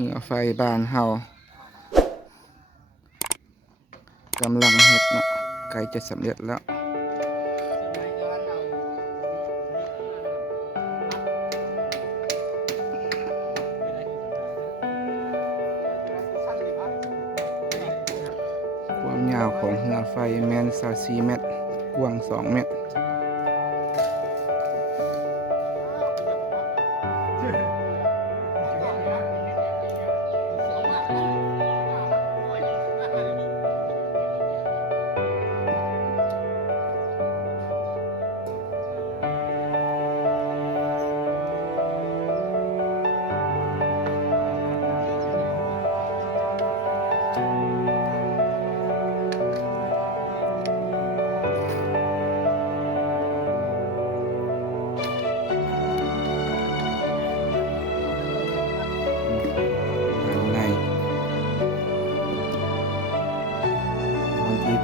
หือไฟบ้านเฮากำลังเฮ็ดเนาะใกล้จะสำเร็จแล้วความยาวของเหือไฟแม่น24เมตรกว้าง2เมตรในวันที่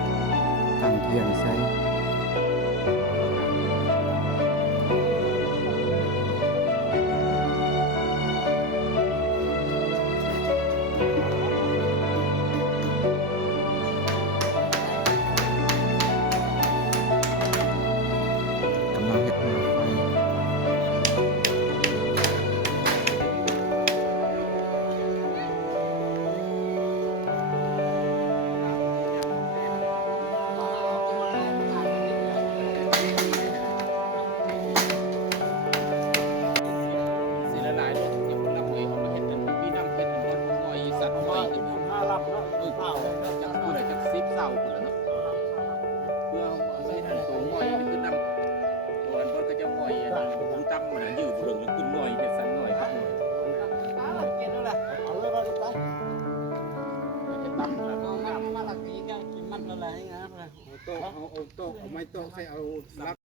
ตั้งเทียนใส่กำลังเฮ็ดเหือไฟ สิละลายรถเก็บน้ำเลยเอามาเฮ็ดกันมีน้ำเฮ็ดรถงอยสัตว์งอยอีก ห้าลำเนาะเท่า จากผู้ใดจาก10เศร้าพุ่นล่ะเนาะเพื่อใส่นั่นตัวงอยนี่คือน้ำตัวอันบ่ก็จะงอยอันผมตั้มมันน่ะยืดเบิ่งแล้วขึ้นงอยเฮ็ดสันงอยครับงอยเก็บแล้วล่ะ เอาเลยไปไป จะตั้มแล้วก็ มาละตีกันกินมันละไรงั้นเลย เอาโต๊ะเอาไม้โต๊ะให้เอารับ